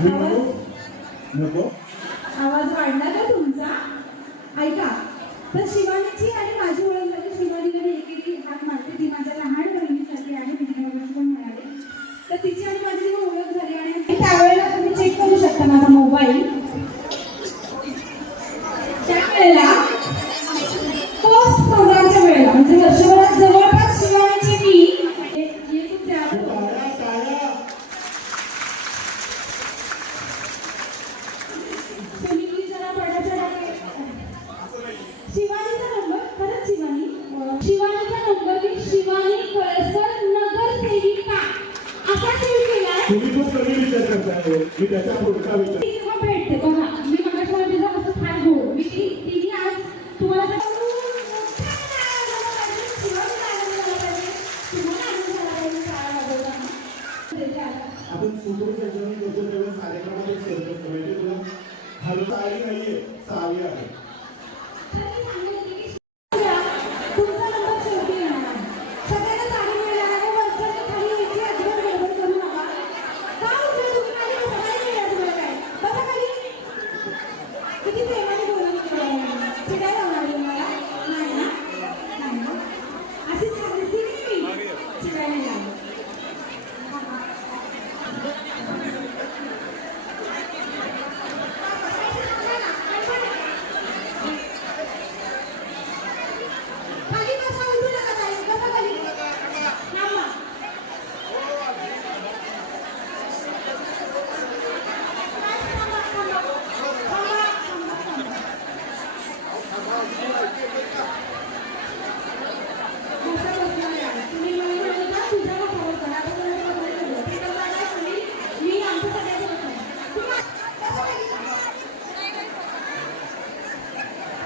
मी नको. नको आवाज वाढला का तुमचा? ऐका तर शिवानीची आणि माझी ओळख झाली. शिवानीला मी एकेकी हात मारते. ती माझ्या लहान बहिणीसाठी आहे मी पण म्हणाले तर तिची आणि माझी ओळख झाली आणि त्यावेळेला तुम्ही चेक करू शकता माझा मोबाईल शिवानी कळसकर नगरसेविका असा सेव्ह केलाय? तुम्ही खूप कमी विचार करताय मी त्याच्या पुढचा विचार ती जेव्हा भेटते. बघा मी मगाशी मला तिचा कसं फार हो. मी ती तिने आज तुम्हाला सांगू, शिवानी मॅडम झाला पाहिजे, शिवानी मॅडम झाला पाहिजे शाळा वाजवताना. त्याच्या आता. आपण फोटो सेशन करतो तेव्हा कार्यक्रमात एक शेअर करतो माहिती तुला हॅलो साडी नाहीये सावी आहे त्यांनी सांगितलं की तुमचा नंबर शेवटी येणार आहे. सगळ्यांना साडी मिळणार आहे. वरच्याने खाली यायची अजिबात गडबड करू नका. का उठले तुम्ही खाली बसा? काय मिळणार तुम्हाला काय? बसा खाली. किती प्रेमाने बोलवलं तुम्हाला. चिडायला लावणार तुम्हाला? नाही ना? नाही ना? अशीच छान दिसते की मी? चिडायला नाही लागत. खाली बसा, उठू नका ताई. बसा खाली. थांबा. थांबा, थांबा. थांबा, थांबा, थांबा. बसा, बसा या. तुम्ही मला म्हणाले ना, तुझ्या बसावर करा. आता तुम्हाला बसायला दिलं. ते कसं आहे, तुम्ही- मी आमच्या सगळ्यांचं बसणार. तुम्ही बसा खाली.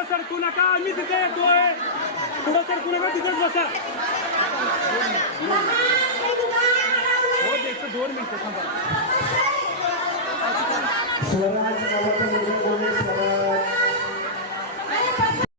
पुढं सरकू नका. आम्ही तिथे येतोय. पुढं सरकू नका तिथेच बसा. हो द्यायचं दोन मिनिटं थांबा.